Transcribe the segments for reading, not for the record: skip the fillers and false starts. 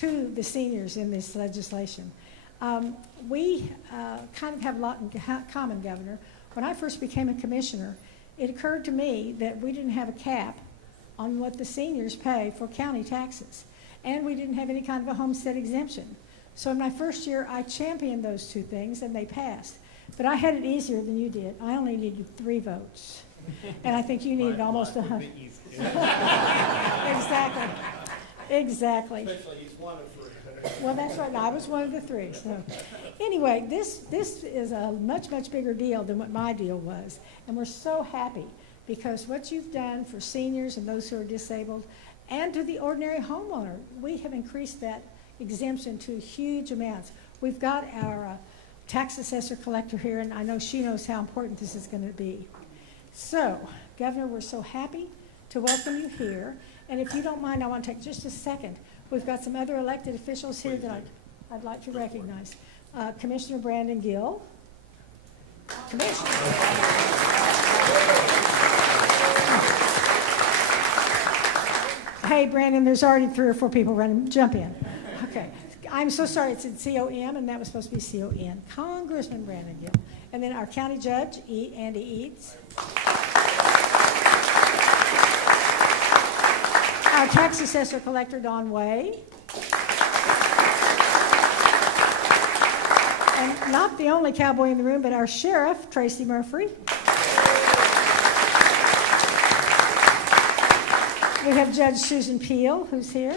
to the seniors in this legislation. We kind of have a lot in common, Governor. When I first became a commissioner, it occurred to me that we didn't have a cap on what the seniors pay for county taxes, and we didn't have any kind of a homestead exemption. So in my first year, I championed those two things, and they passed. But I had it easier than you did. I only needed 3 votes, and I think you needed almost 100. Exactly. Especially he's one of 3. Well, that's right. I was one of the 3. So, anyway, this is a much, much bigger deal than what my deal was, and we're so happy because what you've done for seniors and those who are disabled, and to the ordinary homeowner, we have increased that exemption to huge amounts. We've got our tax assessor collector here, and I know she knows how important this is going to be. So, Governor, we're so happy to welcome you here. And if you don't mind, I want to take just a second. We've got some other elected officials here that I'd like to recognize. Commissioner Brandon Gill. Commissioner. Hey, Brandon, there's already 3 or 4 people running. Jump in. Okay. I'm so sorry, it said C-O-M, and that was supposed to be C-O-N. Congressman Brandon Gill. And then our county judge, Andy Eads. Our tax assessor collector, Don Way. And not the only cowboy in the room, but our sheriff, Tracy Murphy. We have Judge Susan Peel, who's here.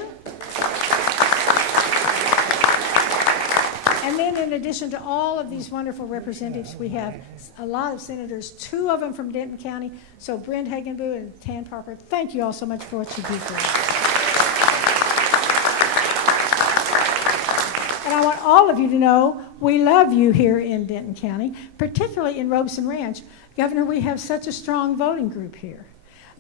And then in addition to all of these wonderful representatives, we have a lot of senators, 2 of them from Denton County. So Brent Hagenboo and Tan Parker, thank you all so much for what you do for us. And I want all of you to know we love you here in Denton County, particularly in Robson Ranch. Governor, we have such a strong voting group here.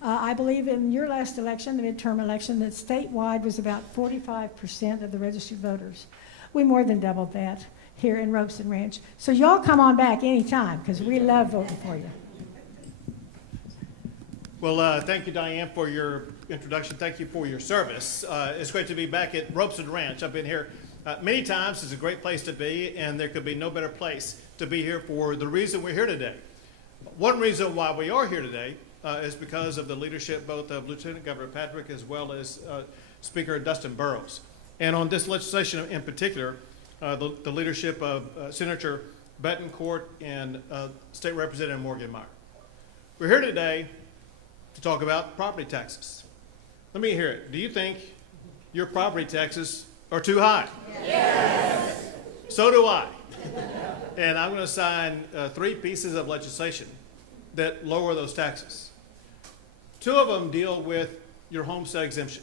I believe in your last election, the midterm election, that statewide was about 45% of the registered voters. We more than doubled that here in Robson Ranch. So y'all come on back anytime because we love voting for you. Well, thank you, Diane, for your introduction. Thank you for your service. It's great to be back at Robson Ranch. I've been here many times. It's a great place to be, and there could be no better place to be here for the reason we're here today. One reason why we are here today is because of the leadership both of Lieutenant Governor Patrick as well as Speaker Dustin Burrows. And on this legislation in particular, the leadership of Senator Bettencourt and State Representative Morgan Meyer. We're here today to talk about property taxes. Let me hear it. Do you think your property taxes are too high? Yes. So do I. And I'm going to sign 3 pieces of legislation that lower those taxes. 2 of them deal with your homestead exemption.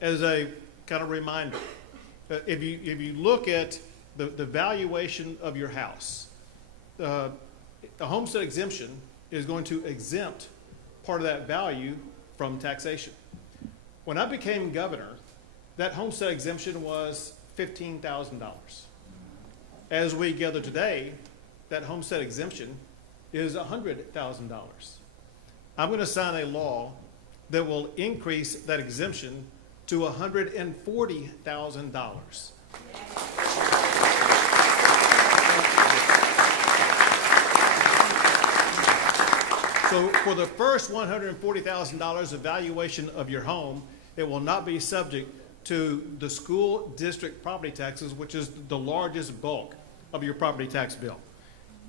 As a kind of reminder, if you look at the valuation of your house, a homestead exemption is going to exempt part of that value from taxation. When I became governor, that homestead exemption was $15,000. As we gather today, that homestead exemption is $100,000. I'm going to sign a law that will increase that exemption to $140,000. So for the first $140,000 of valuation of your home, it will not be subject to the school district property taxes, which is the largest bulk of your property tax bill.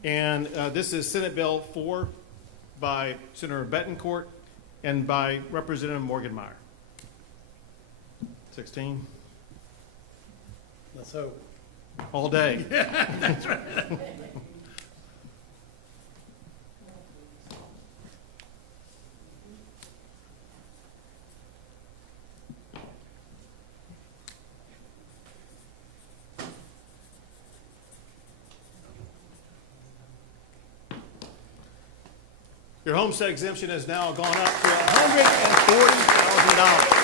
And this is Senate Bill 4 by Senator Bettencourt and by Representative Morgan Meyer. 16. Let's hope. All day. That's right. Your homestead exemption has now gone up to $140,000.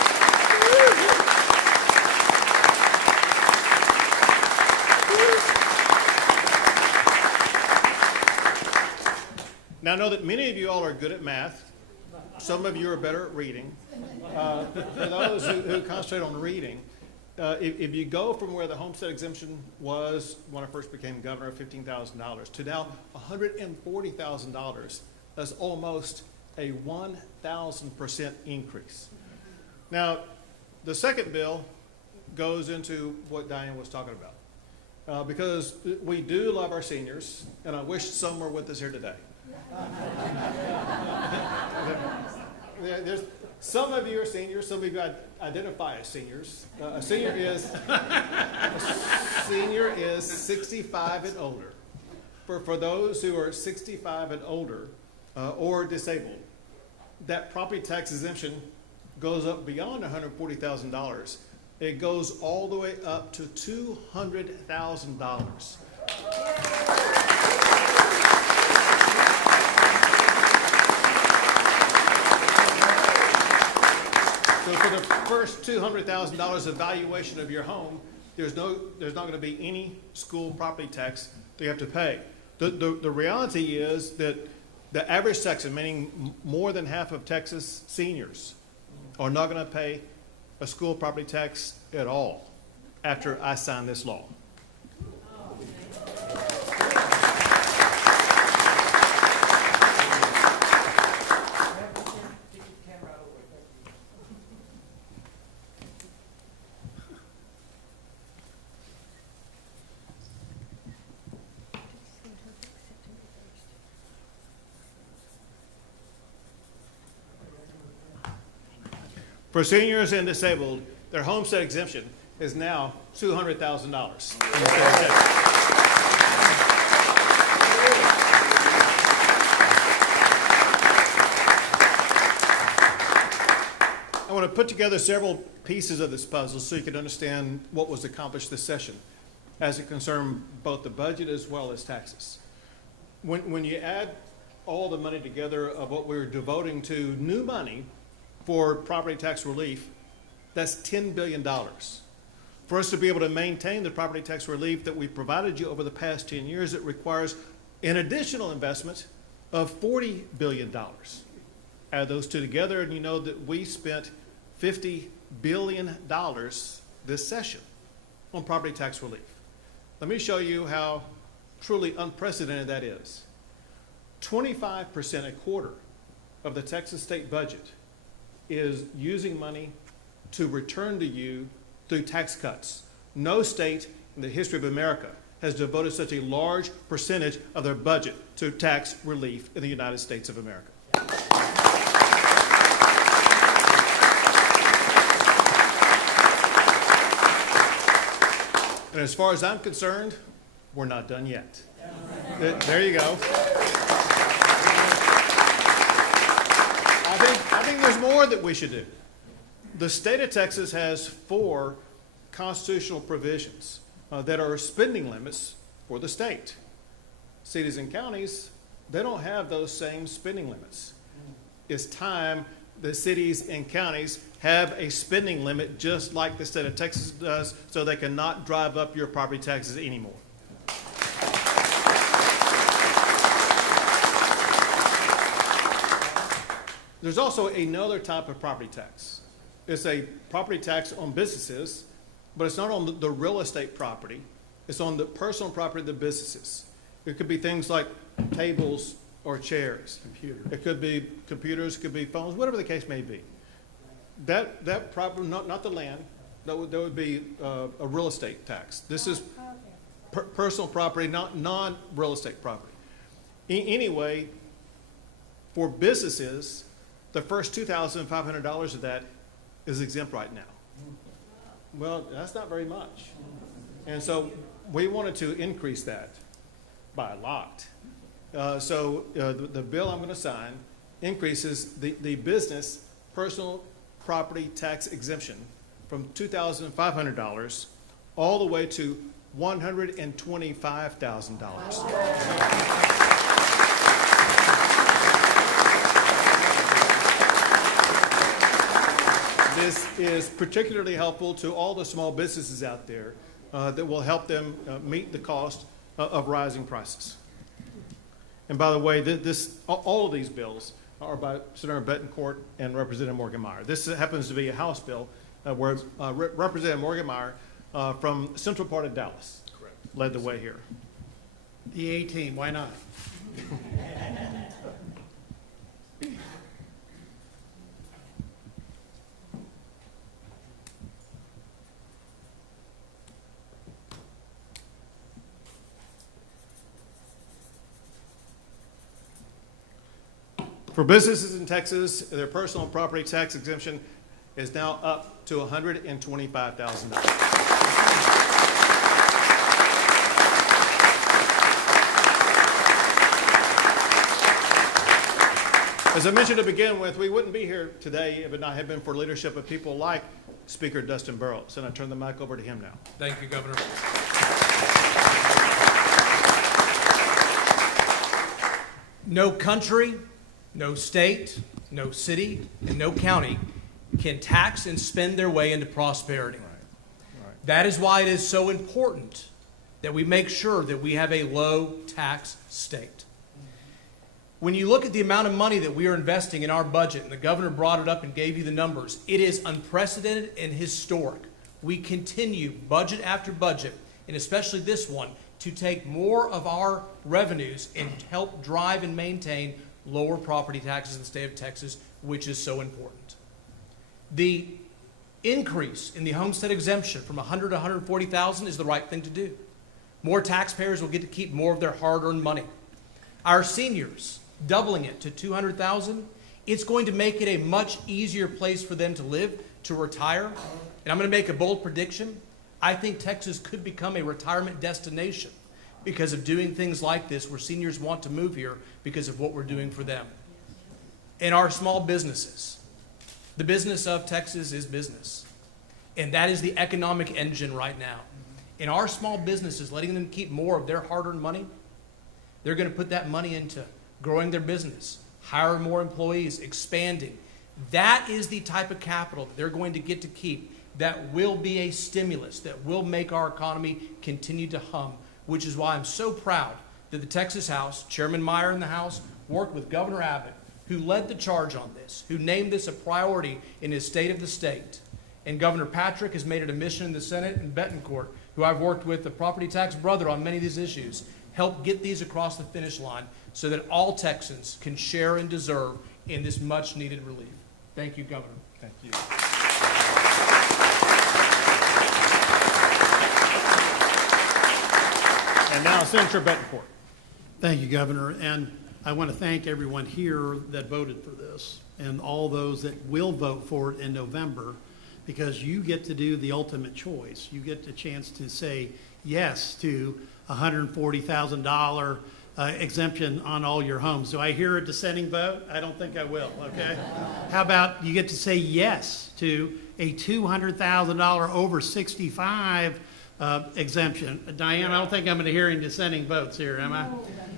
Now, I know that many of you all are good at math. Some of you are better at reading. For those who concentrate on reading, if you go from where the homestead exemption was when I first became governor, $15,000, to now $140,000, that's almost a 1,000% increase. Now, the second bill goes into what Diane was talking about. Because we do love our seniors, and I wish some were with us here today. There's, some of you are seniors, some of you identify as seniors. A senior is 65 and older. For those who are 65 and older or disabled, that property tax exemption goes up beyond $140,000. It goes all the way up to $200,000. So for the first $200,000 of valuation of your home, there's not going to be any school property tax that you have to pay. The reality is that the average Texan, meaning more than half of Texas seniors, are not going to pay a school property tax at all after I sign this law. For seniors and disabled, their homestead exemption is now $200,000. I want to put together several pieces of this puzzle so you can understand what was accomplished this session as it concerned both the budget as well as taxes. When you add all the money together of what we're devoting to new money for property tax relief, that's $10 billion. For us to be able to maintain the property tax relief that we provided you over the past 10 years, it requires an additional investment of $40 billion. Add those two together and you know that we spent $50 billion this session on property tax relief. Let me show you how truly unprecedented that is. 25%, a quarter of the Texas state budget, is using money to return to you through tax cuts. No state in the history of America has devoted such a large percentage of their budget to tax relief in the United States of America. And as far as I'm concerned, we're not done yet. There you go. I think there's more that we should do. The state of Texas has 4 constitutional provisions that are spending limits for the state. Cities and counties, they don't have those same spending limits. It's time the cities and counties have a spending limit just like the state of Texas does, so they cannot drive up your property taxes anymore. There's also another type of property tax. It's a property tax on businesses, but it's not on the real estate property. It's on the personal property of the businesses. It could be things like tables or chairs. It could be computers, it could be phones, whatever the case may be. That property, not the land, that would be a real estate tax. This is personal property, not non-real estate property. Anyway, for businesses, the first $2,500 of that is exempt right now. Well, that's not very much. And so we wanted to increase that by a lot. So the bill I'm going to sign increases the business personal property tax exemption from $2,500 all the way to $125,000. This is particularly helpful to all the small businesses out there that will help them meet the cost of rising prices. And by the way, all of these bills are by Senator Bettencourt and Representative Meyer. This happens to be a House bill. where Representative Morgan Meyer from central part of Dallas led the way here. The A-team, why not? For businesses in Texas, their personal property tax exemption is now up to $125,000. As I mentioned to begin with, we wouldn't be here today if it not had been for leadership of people like Speaker Dustin Burrows. And I turn the mic over to him now. Thank you, Governor. No country, no state, no city, and no county can tax and spend their way into prosperity. That is why it is so important that we make sure that we have a low tax state. When you look at the amount of money that we are investing in our budget, and the governor brought it up and gave you the numbers, it is unprecedented and historic. We continue budget after budget, and especially this one, to take more of our revenues and help drive and maintain lower property taxes in the state of Texas, which is so important. The increase in the homestead exemption from $100,000 to $140,000 is the right thing to do. More taxpayers will get to keep more of their hard-earned money. Our seniors, doubling it to $200,000, it's going to make it a much easier place for them to live, to retire. And I'm going to make a bold prediction. I think Texas could become a retirement destination because of doing things like this, where seniors want to move here because of what we're doing for them. And our small businesses. The business of Texas is business. And that is the economic engine right now. And our small businesses, letting them keep more of their hard-earned money, they're going to put that money into growing their business, hiring more employees, expanding. That is the type of capital that they're going to get to keep that will be a stimulus, that will make our economy continue to hum, which is why I'm so proud that the Texas House, Chairman Meyer in the House, worked with Governor Abbott, who led the charge on this, who named this a priority in his State of the State. And Governor Patrick has made it a mission in the Senate, and Bettencourt, who I've worked with, the property tax brother on many of these issues, help get these across the finish line so that all Texans can share and deserve in this much needed relief. Thank you, Governor. Thank you. And now Senator Bettencourt. Thank you, Governor. And I want to thank everyone here that voted for this and all those that will vote for it in November, because you get to do the ultimate choice. You get the chance to say yes to $140,000 exemption on all your homes. Do I hear a dissenting vote? I don't think I will, okay? How about you get to say yes to a $200,000 over 65 exemption? Diane, I don't think I'm going to hear any dissenting votes here, am I?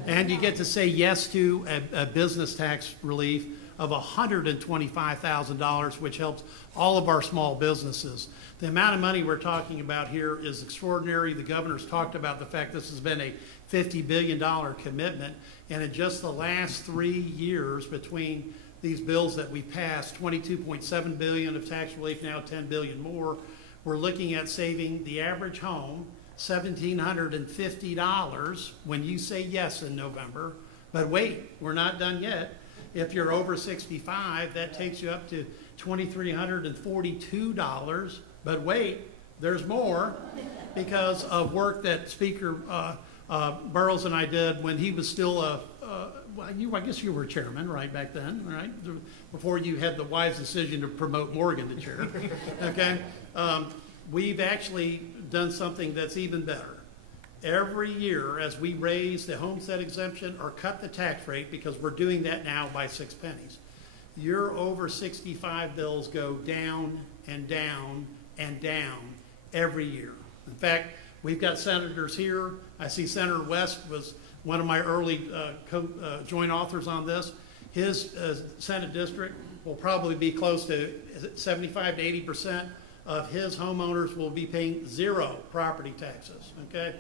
And you get to say yes to a business tax relief of $125,000, which helps all of our small businesses. The amount of money we're talking about here is extraordinary. The governor's talked about the fact this has been a $50 billion commitment, and in just the last 3 years between these bills that we passed, $22.7 billion of tax relief, now $10 billion more, we're looking at saving the average home $1,750 when you say yes in November. But wait, we're not done yet. If you're over 65, that takes you up to $2,342. But wait, there's more, because of work that Speaker Burrows and I did when he was still I guess you were chairman, right, back then, right? Before you had the wise decision to promote Morgan to chair, okay? We've actually done something that's even better. Every year, as we raise the homestead exemption or cut the tax rate, because we're doing that now by 6 pennies, your over 65 bills go down and down and down every year. In fact, we've got senators here. I see Senator West was one of my early joint authors on this. His Senate district will probably be close to 75 to 80% of his homeowners will be paying zero property taxes, okay?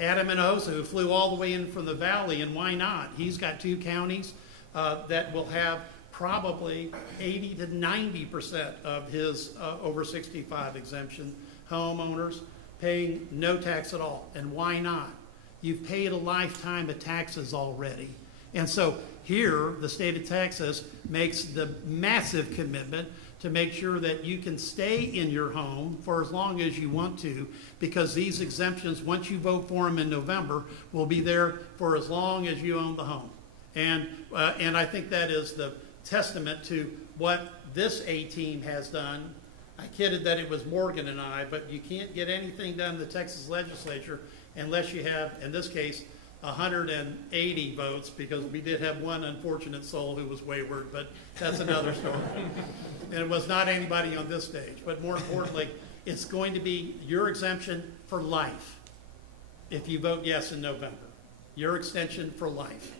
Adam Inosa, who flew all the way in from the valley, and why not? He's got 2 counties that will have probably 80 to 90% of his over 65 exemption homeowners paying no tax at all. And why not? You've paid a lifetime of taxes already. And so here, the state of Texas makes the massive commitment to make sure that you can stay in your home for as long as you want to, because these exemptions, once you vote for them in November, will be there for as long as you own the home. And I think that is the testament to what this A-team has done. I kidded that it was Morgan and I, but you can't get anything done in the Texas Legislature unless you have, in this case, 180 votes, because we did have one unfortunate soul who was wayward, but that's another story. And it was not anybody on this stage. But more importantly, it's going to be your exemption for life if you vote yes in November. Your extension for life.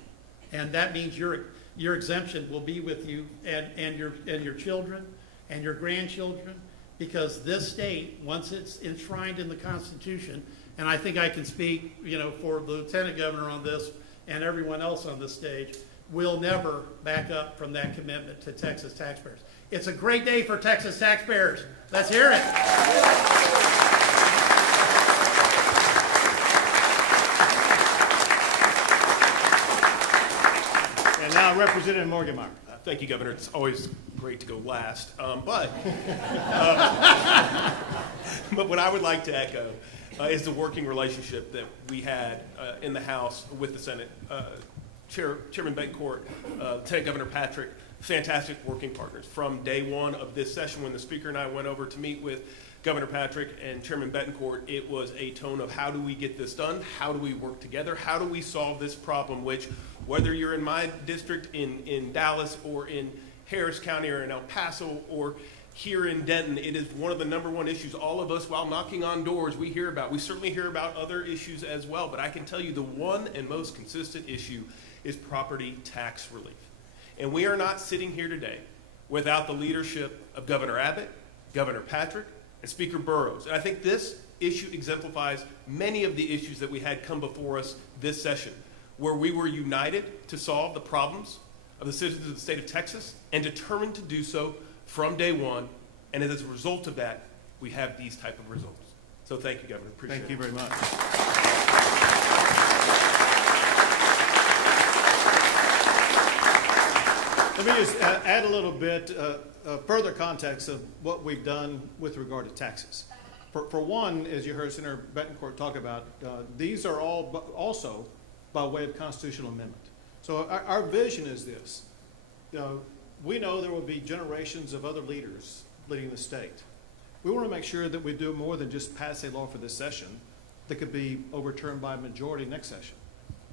And that means your exemption will be with you and your children and your grandchildren, because this state, once it's enshrined in the Constitution, and I think I can speak, for the Lieutenant Governor on this and everyone else on this stage, will never back up from that commitment to Texas taxpayers. It's a great day for Texas taxpayers. Let's hear it. And now Representative Morgan Meyer. Thank you, Governor. It's always great to go last. But what I would like to echo is the working relationship that we had in the House with the Senate. Chairman Bettencourt, Lieutenant Governor Patrick, fantastic working partners. From day one of this session, when the Speaker and I went over to meet with Governor Patrick and Chairman Bettencourt, it was a tone of how do we get this done? How do we work together? How do we solve this problem, which, whether you're in my district in Dallas or in Harris County or in El Paso or here in Denton, it is one of the #1 issues all of us, while knocking on doors, we hear about. We certainly hear about other issues as well, but I can tell you the one and most consistent issue is property tax relief. And we are not sitting here today without the leadership of Governor Abbott, Governor Patrick, and Speaker Burrows. And I think this issue exemplifies many of the issues that we had come before us this session, where we were united to solve the problems of the citizens of the state of Texas and determined to do so from day one. And as a result of that, we have these type of results. So thank you, Governor. Appreciate it. Thank you very much. Let me just add a little bit further context of what we've done with regard to taxes. For one, as you heard Senator Bettencourt talk about, these are all also by way of constitutional amendment. So our vision is this. We know there will be generations of other leaders leading the state. We want to make sure that we do more than just pass a law for this session that could be overturned by a majority next session.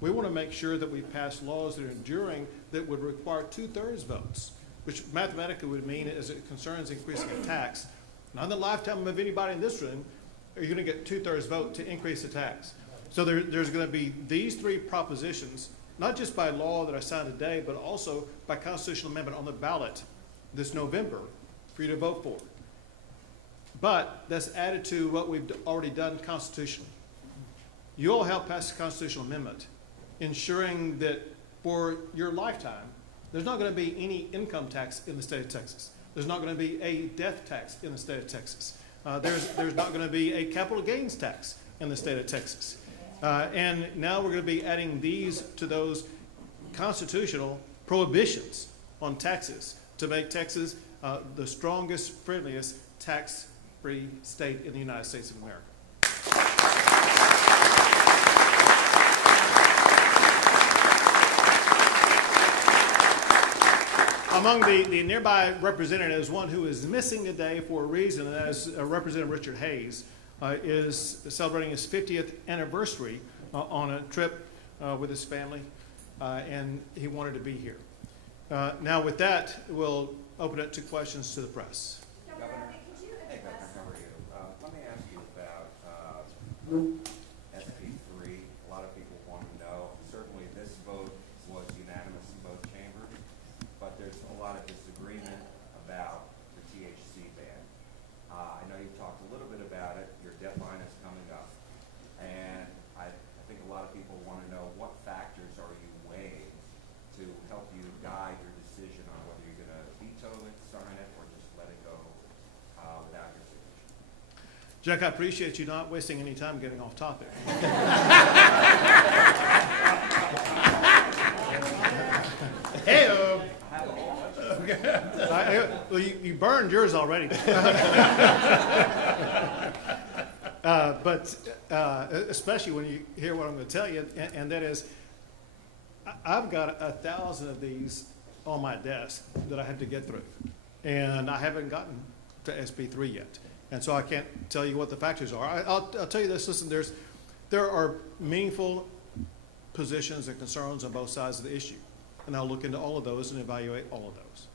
We want to make sure that we pass laws that are enduring that would require 2/3 votes, which mathematically would mean, as it concerns increasing a tax, not in the lifetime of anybody in this room are you going to get 2/3 vote to increase the tax. So there's going to be these 3 propositions, not just by law that I signed today, but also by constitutional amendment on the ballot this November for you to vote for. But that's added to what we've already done constitutionally. You all helped pass the constitutional amendment, ensuring that for your lifetime, there's not going to be any income tax in the state of Texas. There's not going to be a death tax in the state of Texas. There's not going to be a capital gains tax in the state of Texas. And now we're going to be adding these to those constitutional prohibitions on taxes to make Texas the strongest, friendliest, tax-free state in the United States of America. Among the nearby representatives, one who is missing today for a reason, and that is Representative Richard Hayes, is celebrating his 50th anniversary on a trip with his family, and he wanted to be here. Now with that, we'll open it to questions to the press. Governor, could you address? How are you? Let me ask you about SB3. A lot of people want to know. Certainly this vote was unanimous in both chambers, but there's a lot of disagreement about the THC ban. I know you've talked a little bit about it. Your deadline is coming up. And I think a lot of people want to know what factors are you weighing to help you guide your decision on whether you're going Jack, I appreciate you not wasting any time getting off topic. Hey-o. Well, you burned yours already. But especially when you hear what I'm going to tell you, and that is, I've got 1,000 of these on my desk that I have to get through, and I haven't gotten to SB3 yet, and so I can't tell you what the factors are. I'll tell you this. Listen, there are meaningful positions and concerns on both sides of the issue, and I'll look into all of those and evaluate all of those.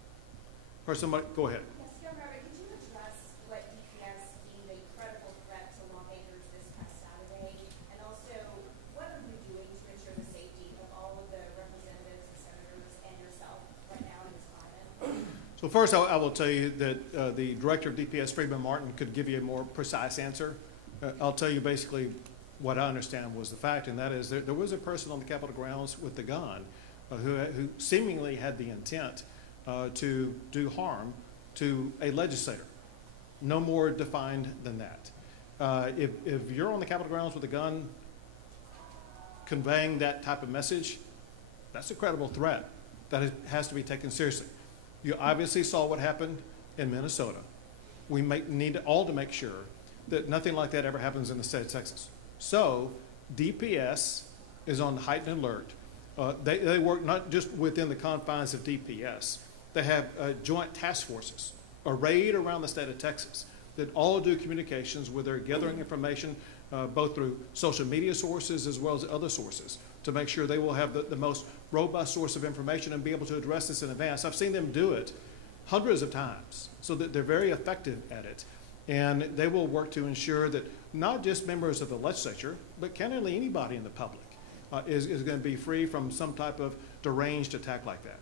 Or somebody, go ahead. Yes, Governor, could you address what DPS deemed a credible threat to lawmakers this past Saturday? And also, what are you doing to ensure the safety of all of the representatives and senators and yourself right now in this climate? So first, I will tell you that the director of DPS, Freeman Martin, could give you a more precise answer. I'll tell you basically what I understand was the fact, and that is there was a person on the Capitol grounds with the gun who seemingly had the intent to do harm to a legislator. No more defined than that. If you're on the Capitol grounds with a gun conveying that type of message, that's a credible threat that has to be taken seriously. You obviously saw what happened in Minnesota. We need all to make sure that nothing like that ever happens in the state of Texas. So DPS is on heightened alert. They work not just within the confines of DPS. They have joint task forces arrayed around the state of Texas that all do communications where they're gathering information both through social media sources as well as other sources to make sure they will have the most robust source of information and be able to address this in advance. I've seen them do it hundreds of times, so that they're very effective at it. And they will work to ensure that not just members of the legislature, but candidly anybody in the public is going to be free from some type of deranged attack like that.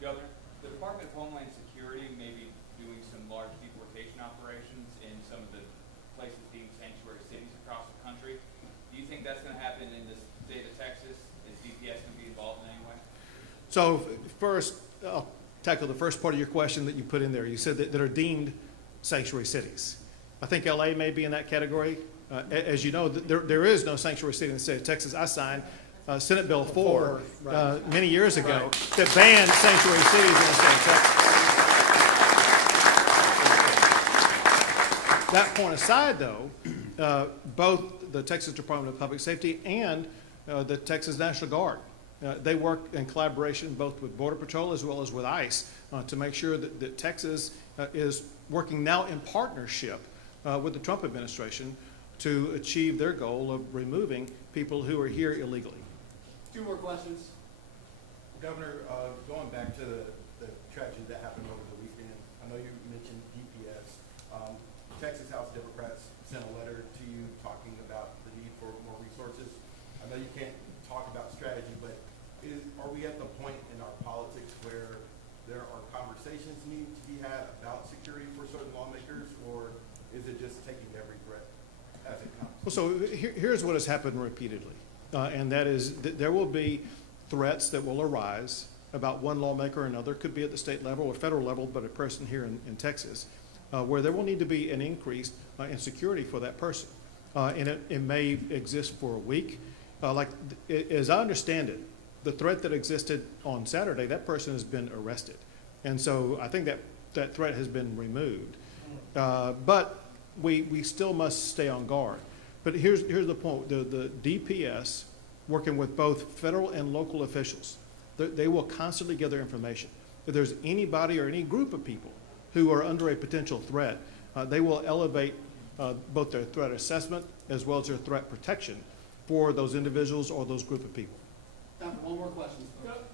Governor, the Department of Homeland Security may be doing some large deportation operations in some of the places deemed sanctuary cities across the country. Do you think that's going to happen in the state of Texas? Is DPS going to be involved in any way? So first, I'll tackle the first part of your question that you put in there. You said that are deemed sanctuary cities. I think LA may be in that category. As you know, there is no sanctuary city in the state of Texas. I signed Senate Bill 4 many years ago that banned sanctuary cities in the state of Texas. That point aside, though, both the Texas Department of Public Safety and the Texas National Guard, they work in collaboration both with Border Patrol as well as with ICE to make sure that Texas is working now in partnership with the Trump administration to achieve their goal of removing people who are here illegally. Two more questions. Governor, going back to the tragedy that happened over the weekend, I know you mentioned DPS. Texas House Democrats sent a letter to you talking about the need for more resources. I know you can't talk about strategy, but are we at the point in our politics where there are conversations needing to be had about security for certain lawmakers, or is it just taking every threat as it comes? Well, so here's what has happened repeatedly, and that is that there will be threats that will arise about one lawmaker or another, could be at the state level or federal level, but a person here in Texas, where there will need to be an increase in security for that person. And it may exist for a week. As I understand it, the threat that existed on Saturday, that person has been arrested. And so I think that threat has been removed. But we still must stay on guard. But here's the point. The DPS, working with both federal and local officials, they will constantly gather information. If there's anybody or any group of people who are under a potential threat, they will elevate both their threat assessment as well as their threat protection for those individuals or those group of people. Time for one more question.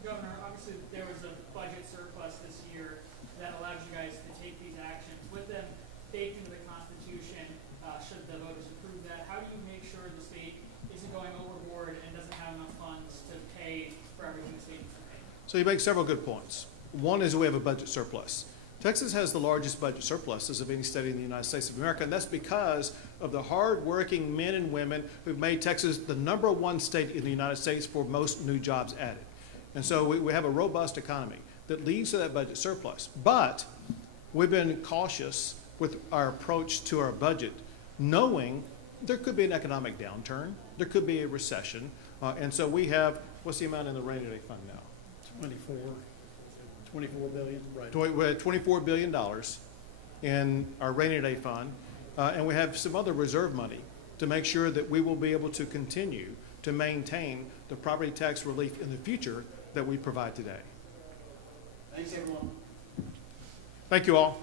Governor, obviously there was a budget surplus this year that allows you guys to take these actions. With them baked into the Constitution, should the voters approve that, how do you make sure the state isn't going overboard and doesn't have enough funds to pay for everything the state needs to pay? So you make several good points. One is we have a budget surplus. Texas has the largest budget surpluses of any state in the United States of America, and that's because of the hard-working men and women who've made Texas the #1 state in the United States for most new jobs added. And so we have a robust economy that leads to that budget surplus. But we've been cautious with our approach to our budget, knowing there could be an economic downturn, there could be a recession, and so we have, what's the amount in the rainy day fund now? 24 billion, right. We're at $24 billion in our rainy day fund, and we have some other reserve money to make sure that we will be able to continue to maintain the property tax relief in the future that we provide today. Thanks, everyone. Thank you all.